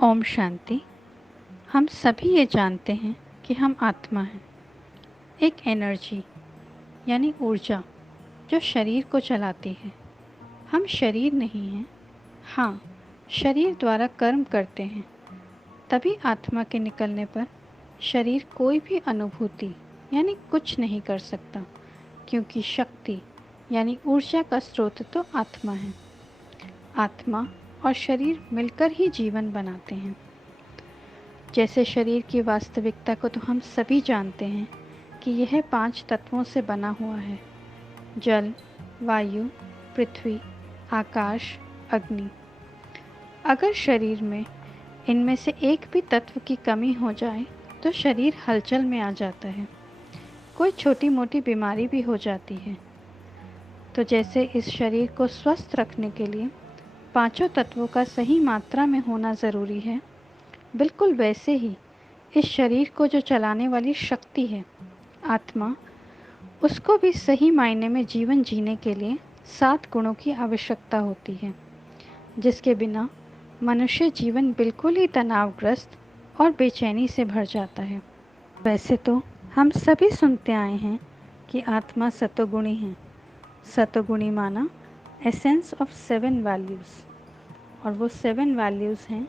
ओम शांति। हम सभी ये जानते हैं कि हम आत्मा हैं, एक एनर्जी यानी ऊर्जा जो शरीर को चलाती है। हम शरीर नहीं हैं। हाँ, शरीर द्वारा कर्म करते हैं। तभी आत्मा के निकलने पर शरीर कोई भी अनुभूति यानी कुछ नहीं कर सकता, क्योंकि शक्ति यानी ऊर्जा का स्रोत तो आत्मा है। आत्मा और शरीर मिलकर ही जीवन बनाते हैं। जैसे शरीर की वास्तविकता को तो हम सभी जानते हैं कि यह 5 तत्वों से बना हुआ है: जल, वायु, पृथ्वी, आकाश, अग्नि। अगर शरीर में इनमें से एक भी तत्व की कमी हो जाए तो शरीर हलचल में आ जाता है, कोई छोटी मोटी बीमारी भी हो जाती है। तो जैसे इस शरीर को स्वस्थ रखने के लिए 5 तत्वों का सही मात्रा में होना ज़रूरी है, बिल्कुल वैसे ही इस शरीर को जो चलाने वाली शक्ति है, आत्मा, उसको भी सही मायने में जीवन जीने के लिए 7 गुणों की आवश्यकता होती है, जिसके बिना मनुष्य जीवन बिल्कुल ही तनावग्रस्त और बेचैनी से भर जाता है। वैसे तो हम सभी सुनते आए हैं कि आत्मा सतोगुणी है। सतोगुणी माना एसेंस ऑफ 7 वैल्यूज़, और वो 7 वैल्यूज़ हैं: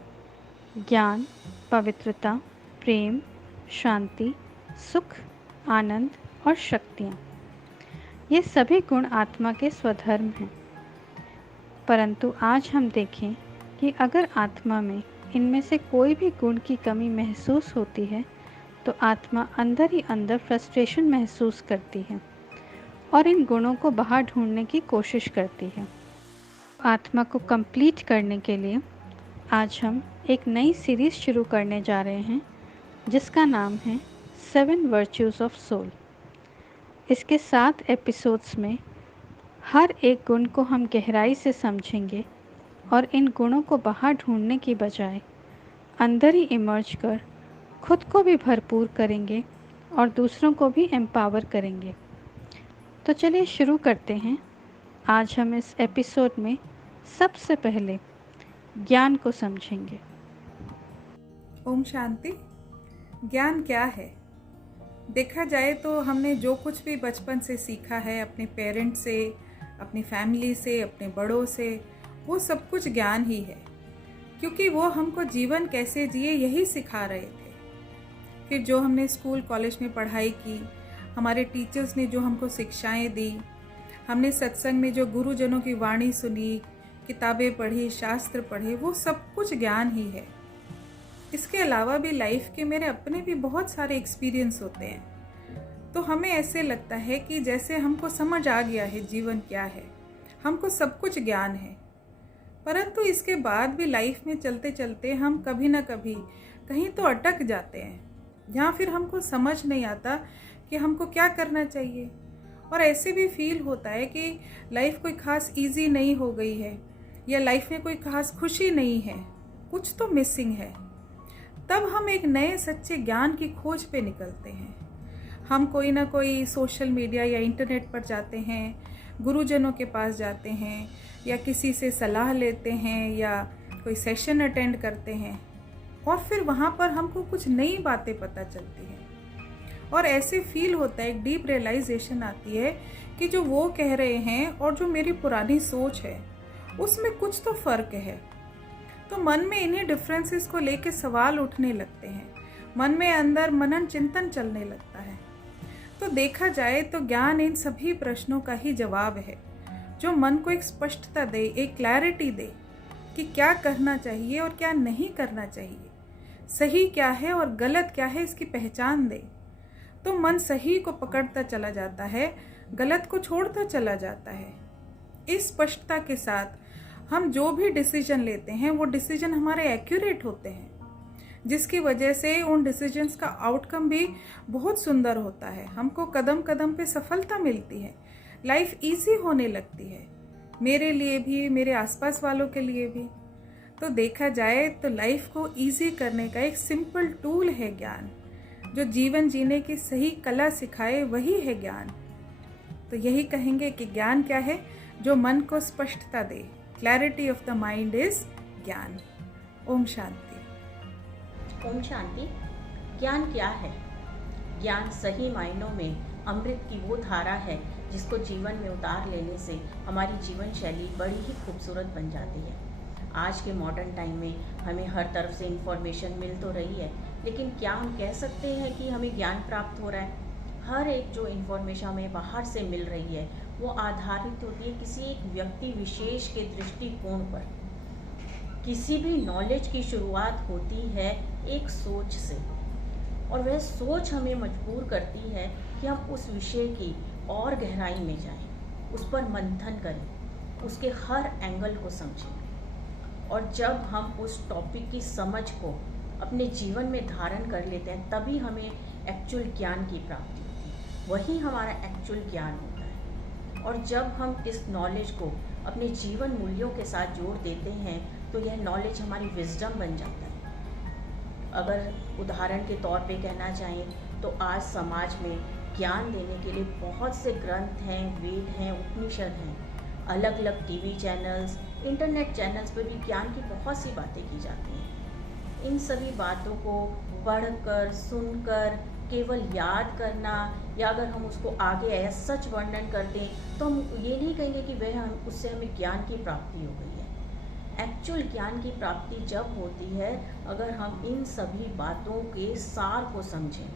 ज्ञान, पवित्रता, प्रेम, शांति, सुख, आनंद और शक्तियाँ। ये सभी गुण आत्मा के स्वधर्म हैं। परंतु आज हम देखें कि अगर आत्मा में इनमें से कोई भी गुण की कमी महसूस होती है तो आत्मा अंदर ही अंदर फ्रस्ट्रेशन महसूस करती है और इन गुणों को बाहर ढूंढने की कोशिश करती है। आत्मा को कंप्लीट करने के लिए आज हम एक नई सीरीज़ शुरू करने जा रहे हैं, जिसका नाम है 7 वर्च्यूज़ ऑफ सोल। इसके 7 एपिसोड्स में हर एक गुण को हम गहराई से समझेंगे और इन गुणों को बाहर ढूंढने की बजाय अंदर ही इमर्ज कर खुद को भी भरपूर करेंगे और दूसरों को भी एम्पावर करेंगे। तो चलिए शुरू करते हैं। आज हम इस एपिसोड में सबसे पहले ज्ञान को समझेंगे। ओम शांति। ज्ञान क्या है? देखा जाए तो हमने जो कुछ भी बचपन से सीखा है, अपने पेरेंट्स से, अपनी फैमिली से, अपने बड़ों से, वो सब कुछ ज्ञान ही है, क्योंकि वो हमको जीवन कैसे जिए यही सिखा रहे थे। फिर जो हमने स्कूल कॉलेज में पढ़ाई की, हमारे टीचर्स ने जो हमको शिक्षाएं दी, हमने सत्संग में जो गुरुजनों की वाणी सुनी, किताबें पढ़ी, शास्त्र पढ़े, वो सब कुछ ज्ञान ही है। इसके अलावा भी लाइफ के मेरे अपने भी बहुत सारे एक्सपीरियंस होते हैं। तो हमें ऐसे लगता है कि जैसे हमको समझ आ गया है जीवन क्या है, हमको सब कुछ ज्ञान है। परंतु इसके बाद भी लाइफ में चलते चलते हम कभी ना कभी कहीं तो अटक जाते हैं, जहाँ फिर हमको समझ नहीं आता कि हमको क्या करना चाहिए। और ऐसे भी फील होता है कि लाइफ कोई खास इजी नहीं हो गई है, या लाइफ में कोई खास खुशी नहीं है, कुछ तो मिसिंग है। तब हम एक नए सच्चे ज्ञान की खोज पे निकलते हैं। हम कोई ना कोई सोशल मीडिया या इंटरनेट पर जाते हैं, गुरुजनों के पास जाते हैं, या किसी से सलाह लेते हैं, या कोई सेशन अटेंड करते हैं, और फिर वहाँ पर हमको कुछ नई बातें पता चलती हैं। और ऐसे फील होता है, एक डीप रियलाइजेशन आती है कि जो वो कह रहे हैं और जो मेरी पुरानी सोच है उसमें कुछ तो फ़र्क है। तो मन में इन्हीं डिफरेंसेस को लेके सवाल उठने लगते हैं, मन में अंदर मनन चिंतन चलने लगता है। तो देखा जाए तो ज्ञान इन सभी प्रश्नों का ही जवाब है, जो मन को एक स्पष्टता दे, एक क्लैरिटी दे कि क्या करना चाहिए और क्या नहीं करना चाहिए, सही क्या है और गलत क्या है, इसकी पहचान दे। तो मन सही को पकड़ता चला जाता है, गलत को छोड़ता चला जाता है। इस स्पष्टता के साथ हम जो भी डिसीजन लेते हैं वो डिसीजन हमारे एक्यूरेट होते हैं, जिसकी वजह से उन डिसीजंस का आउटकम भी बहुत सुंदर होता है। हमको कदम कदम पे सफलता मिलती है, लाइफ इजी होने लगती है, मेरे लिए भी, मेरे आसपास वालों के लिए भी। तो देखा जाए तो लाइफ को इजी करने का एक सिंपल टूल है ज्ञान, जो जीवन जीने की सही कला सिखाए, वही है ज्ञान। तो यही कहेंगे कि ज्ञान क्या है? जो मन को स्पष्टता दे। Clarity of the mind is ज्ञान। ओम शांति। ओम शांति। ज्ञान क्या है? ज्ञान सही मायनों में अमृत की वो धारा है जिसको जीवन में उतार लेने से हमारी जीवन शैली बड़ी ही खूबसूरत बन जाती है। आज के मॉडर्न टाइम में हमें हर तरफ से इन्फॉर्मेशन मिल तो रही है, लेकिन क्या हम कह सकते हैं कि हमें ज्ञान प्राप्त हो रहा है? हर एक जो इन्फॉर्मेशन हमें बाहर से मिल रही है वो आधारित होती है किसी एक व्यक्ति विशेष के दृष्टिकोण पर। किसी भी नॉलेज की शुरुआत होती है एक सोच से, और वह सोच हमें मजबूर करती है कि हम उस विषय की और गहराई में जाएं, उस पर मंथन करें, उसके हर एंगल को समझें। और जब हम उस टॉपिक की समझ को अपने जीवन में धारण कर लेते हैं तभी हमें एक्चुअल ज्ञान की प्राप्ति होती है, वही हमारा एक्चुअल ज्ञान होता है। और जब हम इस नॉलेज को अपने जीवन मूल्यों के साथ जोड़ देते हैं तो यह नॉलेज हमारी विजडम बन जाता है। अगर उदाहरण के तौर पे कहना चाहें तो आज समाज में ज्ञान देने के लिए बहुत से ग्रंथ हैं, वेद हैं, उपनिषद हैं। अलग अलग टीवी चैनल्स, इंटरनेट चैनल्स पर भी ज्ञान की बहुत सी बातें की जाती हैं। इन सभी बातों को पढ़कर, सुनकर केवल याद करना, या अगर हम उसको आगे ऐसा सच वर्णन कर दें तो हम ये नहीं कहेंगे कि उससे हमें ज्ञान की प्राप्ति हो गई है। एक्चुअल ज्ञान की प्राप्ति जब होती है अगर हम इन सभी बातों के सार को समझें।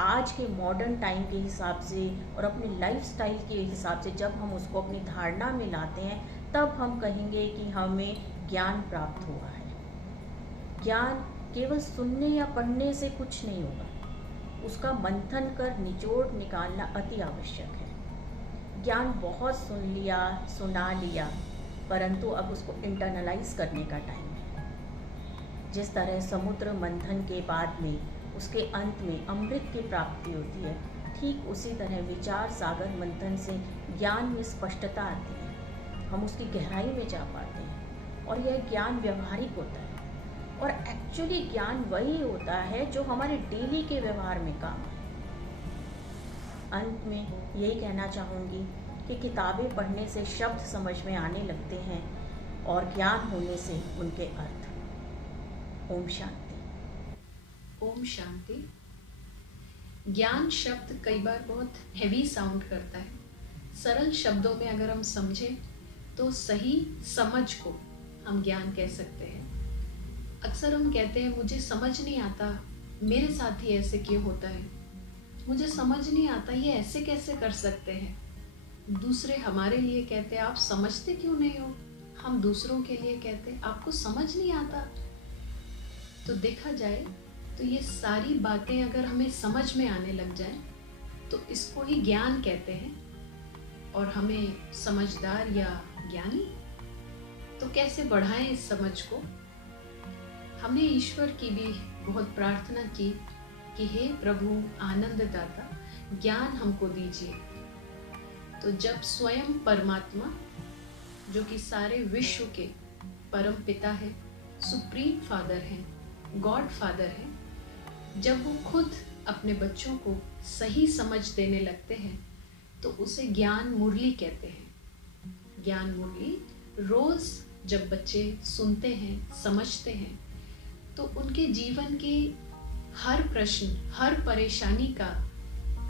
आज के मॉडर्न टाइम के हिसाब से और अपने लाइफस्टाइल के हिसाब से जब हम उसको अपनी धारणा में लाते हैं तब हम कहेंगे कि हमें ज्ञान प्राप्त हुआ है। ज्ञान केवल सुनने या पढ़ने से कुछ नहीं होगा, उसका मंथन कर निचोड़ निकालना अति आवश्यक है। ज्ञान बहुत सुन लिया, सुना लिया, परंतु अब उसको इंटरनलाइज करने का टाइम है। जिस तरह समुद्र मंथन के बाद में उसके अंत में अमृत की प्राप्ति होती है, ठीक उसी तरह विचार सागर मंथन से ज्ञान में स्पष्टता आती है, हम उसकी गहराई में जा पाते हैं और यह ज्ञान व्यवहारिक होता है। और एक्चुअली ज्ञान वही होता है जो हमारे डेली के व्यवहार में काम है। अंत में यही कहना चाहूँगी कि किताबें पढ़ने से शब्द समझ में आने लगते हैं और ज्ञान होने से उनके अर्थ। ओम शांति। ओम शांति। ज्ञान शब्द कई बार बहुत हेवी साउंड करता है। सरल शब्दों में अगर हम समझें तो सही समझ को हम ज्ञान कह सकते हैं। अक्सर हम कहते हैं मुझे समझ नहीं आता मेरे साथ ही ऐसे क्यों होता है, मुझे समझ नहीं आता ये ऐसे कैसे कर सकते हैं। दूसरे हमारे लिए कहते हैं आप समझते क्यों नहीं हो, हम दूसरों के लिए कहते हैं आपको समझ नहीं आता। तो देखा जाए तो ये सारी बातें अगर हमें समझ में आने लग जाए तो इसको ही ज्ञान कहते हैं। और हमें समझदार या ज्ञानी तो कैसे बढ़ाएं इस समझ को। हमने ईश्वर की भी बहुत प्रार्थना की कि हे प्रभु आनंद दाता ज्ञान हमको दीजिए। तो जब स्वयं परमात्मा जो कि सारे विश्व के परम पिता है, सुप्रीम फादर हैं, गॉड फादर हैं, जब वो खुद अपने बच्चों को सही समझ देने लगते हैं तो उसे ज्ञान मुरली कहते हैं। ज्ञान मुरली रोज जब बच्चे सुनते हैं, समझते हैं तो उनके जीवन के हर प्रश्न, हर परेशानी का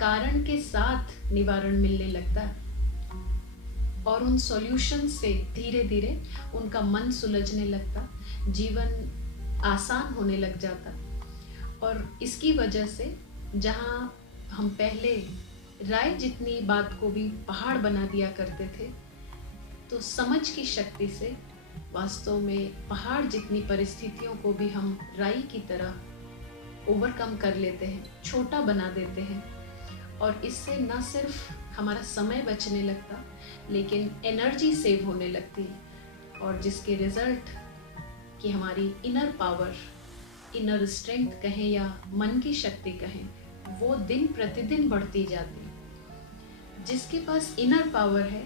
कारण के साथ निवारण मिलने लगता है और उन सॉल्यूशन से धीरे धीरे उनका मन सुलझने लगता, जीवन आसान होने लग जाता। और इसकी वजह से जहाँ हम पहले राय जितनी बात को भी पहाड़ बना दिया करते थे, तो समझ की शक्ति से वास्तव में पहाड़ जितनी परिस्थितियों को भी हम राई की तरह ओवरकम कर लेते हैं, छोटा बना देते हैं। और इससे न सिर्फ हमारा समय बचने लगता लेकिन एनर्जी सेव होने लगती है, और जिसके रिजल्ट कि हमारी इनर पावर, इनर स्ट्रेंथ कहें या मन की शक्ति कहें, वो दिन प्रतिदिन बढ़ती जाती है। जिसके पास इनर पावर है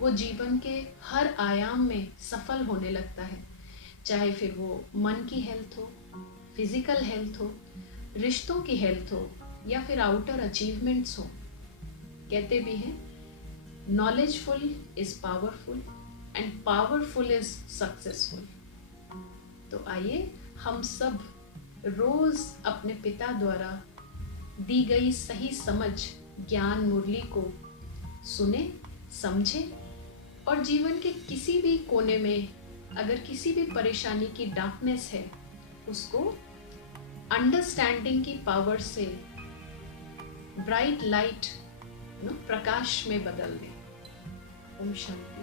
वो जीवन के हर आयाम में सफल होने लगता है, चाहे फिर वो मन की हेल्थ हो, फिजिकल हेल्थ हो, रिश्तों की हेल्थ हो या फिर आउटर अचीवमेंट्स हो। कहते भी हैं knowledgeful is powerful and powerful is successful. तो आइए हम सब रोज अपने पिता द्वारा दी गई सही समझ ज्ञान मुरली को सुने, समझे और जीवन के किसी भी कोने में अगर किसी भी परेशानी की डार्कनेस है उसको अंडरस्टैंडिंग की पावर से ब्राइट लाइट प्रकाश में बदल दे। ओम शांति।